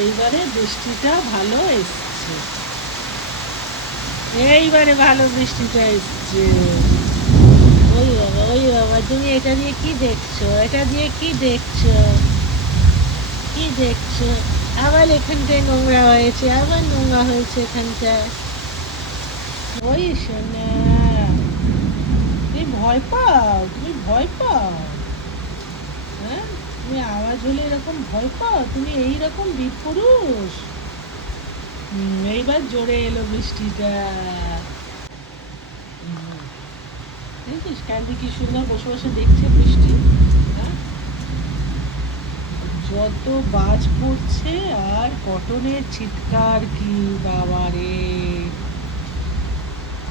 এইবারে বৃষ্টিটা ভালো এসছে। এইবারে ভালো বৃষ্টিটা এসছে। ওই বাবা তুমি এটা দিয়ে কি দেখছো? এটা দিয়ে কি দেখছো? কি দেখছো? আবার এখানটায় নোংরা হয়েছে, আবার নোংরা হয়েছে এখানটায়। ওই শোনা, তুমি ভয় পাও? তুমি ভয় পাও? হ্যাঁ, তুমি আওয়াজ হলে এরকম ভয় পাও? তুমি এইরকম বীরপুরুষ। এইবার জোরে এলো বৃষ্টিটা। দেখছিস ক্যান্ডি কি সুন্দর বসে বসে দেখছে বৃষ্টি। হ্যাঁ, যত বাজ পড়ছে আর কটনের চিৎকার কি বাবা রে।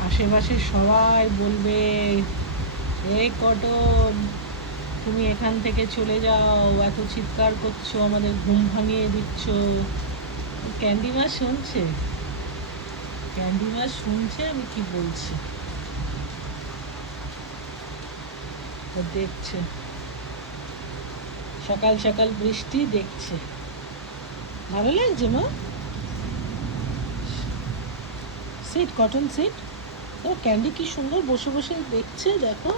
আশেপাশে সবাই বলবে, এ কটন, তুমি এখান থেকে চলে যাও, এত চিৎকার করছো, আমাদের ঘুম ভাঙিয়ে দিচ্ছ। ক্যান্ডিমা শুনছে, ক্যান্ডিমা শুনছে আমি কি বলছি। ও দেখছে, সকাল সকাল বৃষ্টি দেখছে। ভালো লাগছে মা? Seat, cotton seat. ও ক্যান্ডি কি সুন্দর বসে বসে দেখছে, দেখো।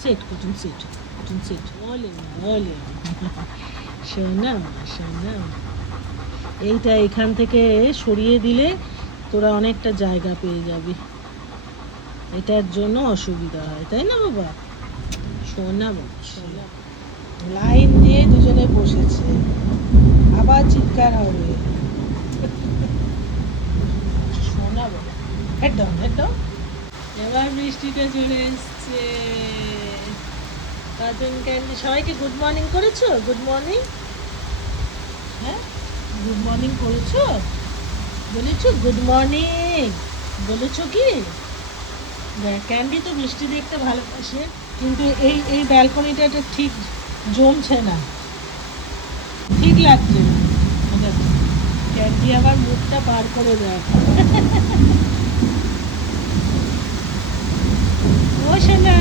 Seat, cotton seat, cotton seat. ওলে মা, ওলে শোনা মা, শোনা মা। এইটা এখান থেকে সরিয়ে দিলে তোরা অনেকটা জায়গা পেয়ে যাবি। এটার জন্য অসুবিধা হয়, তাই না বাবা? শোনা বাবা, শোনা। লাইন দিয়ে দুজনে বসেছে, আবার চিৎকার হবে। শোনা বাবা, হেড ডাউন, হেড ডাউন। এবার বৃষ্টিটা চলে এসছে। কার্টুন ক্যান্ডি সবাইকে গুড মর্নিং করেছো? Good morning. হ্যাঁ, গুড মর্নিং করেছো? বলেছো গুড মর্নিং? বলেছো কি? দেখ ক্যান্ডি তো বৃষ্টি দেখতে ভালোবাসে, কিন্তু এই এই ব্যালকনিটা এটা ঠিক জমছে না, ঠিক লাগছে না। মানে ক্যান্ডি আবার মুখটা বার করে দেয়। ও শোনা,